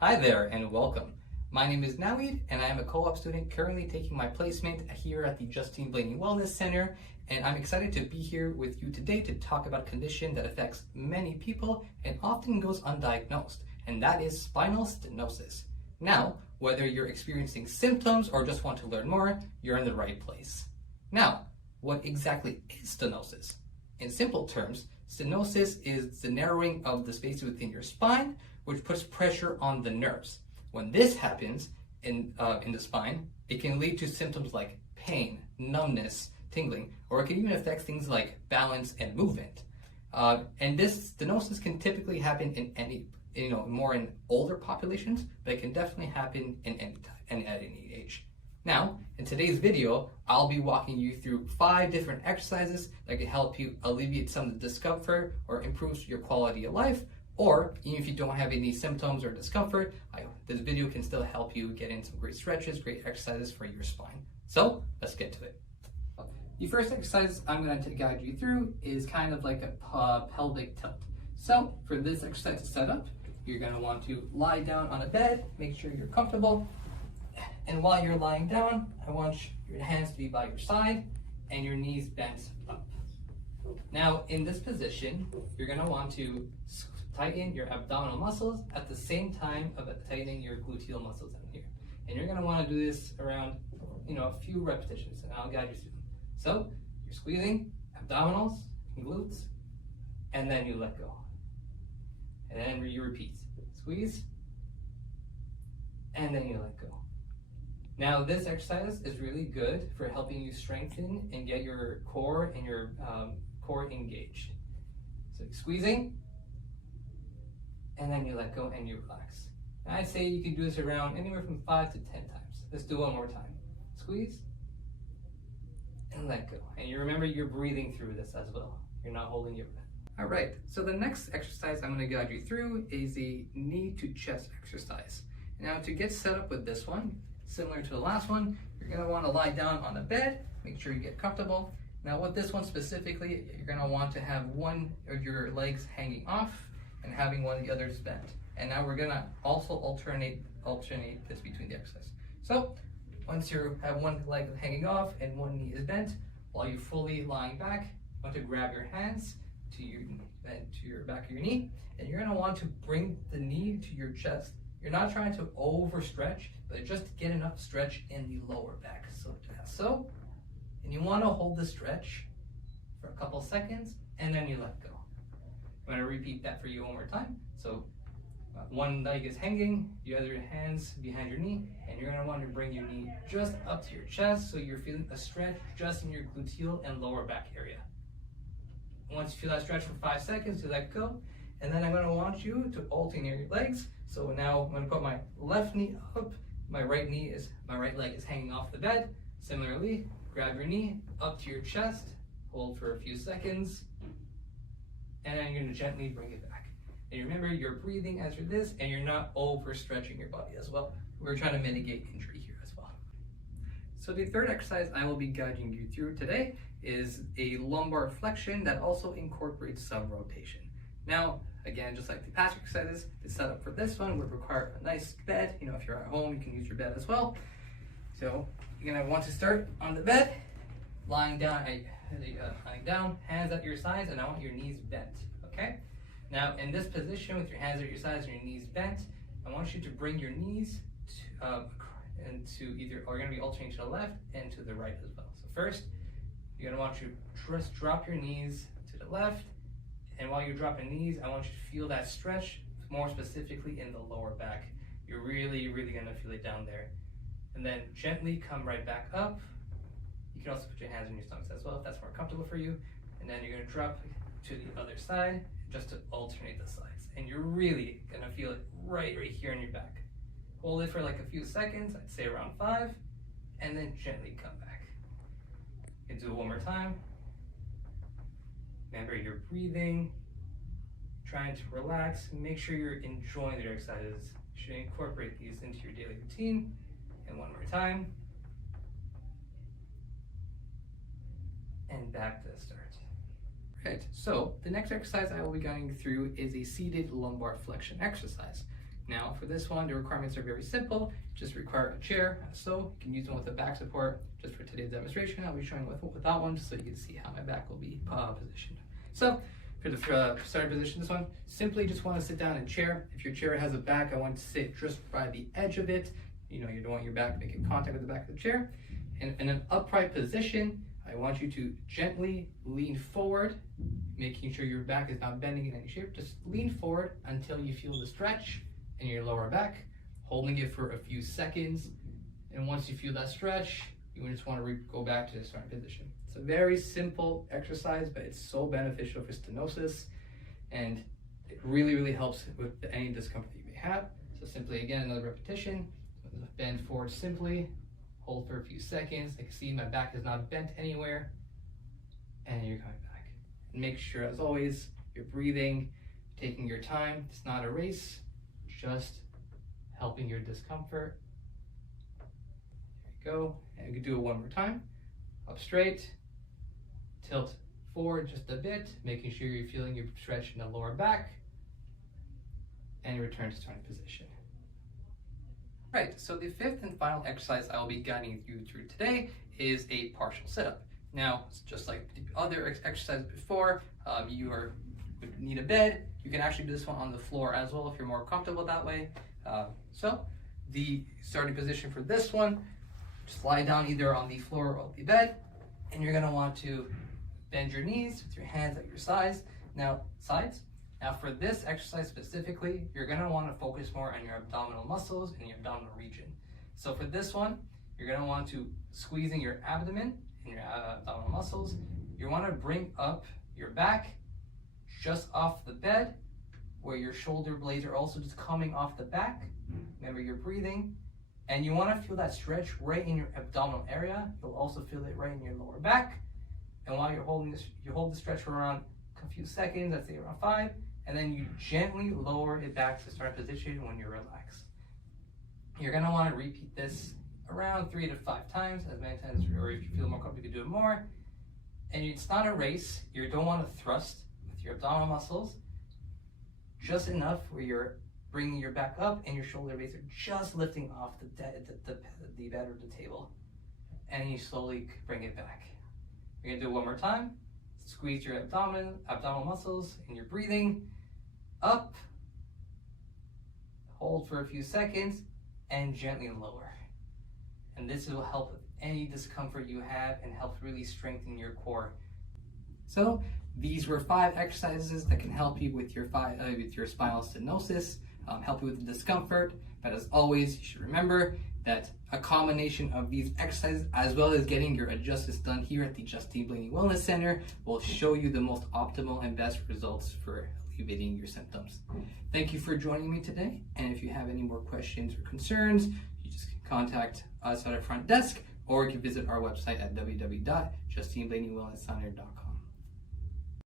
Hi there and welcome. My name is Naweeb and I am a co-op student currently taking my placement here at the Justine Blainey Wellness Center, and I'm excited to be here with you today to talk about a condition that affects many people and often goes undiagnosed, and that is spinal stenosis. Now, whether you're experiencing symptoms or just want to learn more, you're in the right place. Now, what exactly is stenosis? In simple terms, stenosis is the narrowing of the space within your spine, which puts pressure on the nerves. When this happens in the spine, it can lead to symptoms like pain, numbness, tingling, or it can even affect things like balance and movement. And this stenosis can typically happen in more in older populations, but it can definitely happen in any time and at any age. Now, in today's video, I'll be walking you through 5 different exercises that can help you alleviate some of the discomfort or improve your quality of life. Or even if you don't have any symptoms or discomfort, this video can still help you get in some great stretches, great exercises for your spine. So let's get to it. The first exercise I'm going to guide you through is kind of like a pelvic tilt. So for this exercise to set up, you're going to want to lie down on a bed, make sure you're comfortable. And while you're lying down, I want your hands to be by your side and your knees bent up. Now in this position, you're going to want to tighten your abdominal muscles at the same time of tightening your gluteal muscles down here. And you're going to want to do this around, a few repetitions, and I'll guide you through them. So you're squeezing abdominals and glutes, and then you let go. And then you repeat. Squeeze, and then you let go. Now this exercise is really good for helping you strengthen and get your core and your core engaged. So squeezing, and then you let go and you relax. And I'd say you can do this around anywhere from 5 to 10 times. Let's do one more time. Squeeze, and let go. And you remember you're breathing through this as well. You're not holding your breath. All right, so the next exercise I'm going to guide you through is a knee to chest exercise. Now to get set up with this one, similar to the last one, you're going to want to lie down on the bed, make sure you get comfortable. Now with this one specifically, you're going to want to have one of your legs hanging off and having one of the others bent. And now we're going to also alternate this between the exercise. So once you have one leg hanging off and one knee is bent, while you're fully lying back, you want to grab your hands to your back of your knee, and you're going to want to bring the knee to your chest. You're not trying to overstretch, but just to get enough stretch in the lower back. So, and you want to hold the stretch for a couple seconds, and then you let go. I'm going to repeat that for you one more time. So one leg is hanging, the other hand's behind your knee, and you're going to want to bring your knee just up to your chest so you're feeling a stretch just in your gluteal and lower back area. Once you feel that stretch for 5 seconds, you let go, and then I'm going to want you to alternate your legs. So now I'm going to put my left knee up, my right leg is hanging off the bed. Similarly, grab your knee up to your chest, hold for a few seconds, and then you're going to gently bring it back. And remember, you're breathing as you're this, and you're not overstretching your body as well. We're trying to mitigate injury here as well. So the third exercise I will be guiding you through today is a lumbar flexion that also incorporates some rotation. Now, again, just like the past exercises, the setup for this one would require a nice bed. If you're at home, you can use your bed as well. So you're going to want to start on the bed, lying down, hands at your sides, and I want your knees bent, okay? Now, in this position with your hands at your sides and your knees bent, I want you to bring your knees into we're going to be alternating to the left and to the right as well. So first, you're going to want you to just drop your knees to the left, and while you're dropping knees, I want you to feel that stretch, more specifically in the lower back. You're really going to feel it down there. And then gently come right back up. You can also put your hands on your stomachs as well if that's more comfortable for you. And then you're going to drop to the other side just to alternate the sides. And you're really going to feel it right here in your back. Hold it for like a few seconds, I'd say around 5, and then gently come back. You can do it one more time. Remember, you're breathing, trying to relax. Make sure you're enjoying the exercises. You should incorporate these into your daily routine. And one more time. And back to the start. Right, so the next exercise I will be going through is a seated lumbar flexion exercise. Now for this one, the requirements are very simple. Just require a chair, so you can use one with a back support. Just for today's demonstration, I'll be showing without one, just so you can see how my back will be positioned. So for the starting position, this one, simply just want to sit down in a chair. If your chair has a back, I want to sit just by the edge of it. You know, you don't want your back making contact with the back of the chair. And in an upright position, I want you to gently lean forward, making sure your back is not bending in any shape. Just lean forward until you feel the stretch in your lower back, holding it for a few seconds. And once you feel that stretch, you just want to go back to the starting position. It's a very simple exercise, but it's so beneficial for stenosis, and it really, really helps with any discomfort you may have. So simply, again, another repetition. Bend forward simply, hold for a few seconds. Like you see, my back is not bent anywhere, and you're coming back. And make sure, as always, you're breathing, taking your time. It's not a race, just helping your discomfort. There you go. And we can do it one more time. Up straight, tilt forward just a bit, making sure you're feeling your stretch in the lower back, and return to starting position. Right, so the fifth and final exercise I will be guiding you through today is a partial sit-up. Now, just like the other exercises before, you would need a bed. You can actually do this one on the floor as well if you're more comfortable that way. So the starting position for this one, just lie down either on the floor or the bed, and you're gonna want to bend your knees with your hands at your sides. Now for this exercise specifically, you're gonna wanna focus more on your abdominal muscles and your abdominal region. So for this one, you're gonna want to squeeze in your abdomen and your abdominal muscles. You wanna bring up your back just off the bed, where your shoulder blades are also just coming off the back. Remember, you're breathing. And you wanna feel that stretch right in your abdominal area. You'll also feel it right in your lower back. And while you're holding this, you hold the stretch for around a few seconds, let's say around 5, and then you gently lower it back to start position when you're relaxed. You're gonna wanna repeat this around 3 to 5 times, as many times, or if you feel more comfortable, you can do it more. And it's not a race. You don't wanna thrust with your abdominal muscles, just enough where you're bringing your back up and your shoulder blades are just lifting off the bed or the table. And you slowly bring it back. You're gonna do it one more time. Squeeze your abdominal muscles, and you're breathing up. Hold for a few seconds and gently lower. And this will help with any discomfort you have and help really strengthen your core. So these were 5 exercises that can help you with your spinal stenosis, help you with the discomfort. But as always, you should remember that a combination of these exercises, as well as getting your adjustments done here at the Justine Blainey Wellness Center, will show you the most optimal and best results for alleviating your symptoms. Thank you for joining me today. And if you have any more questions or concerns, you just contact us at our front desk, or you can visit our website at www.justineblaineyWellnessCenter.com.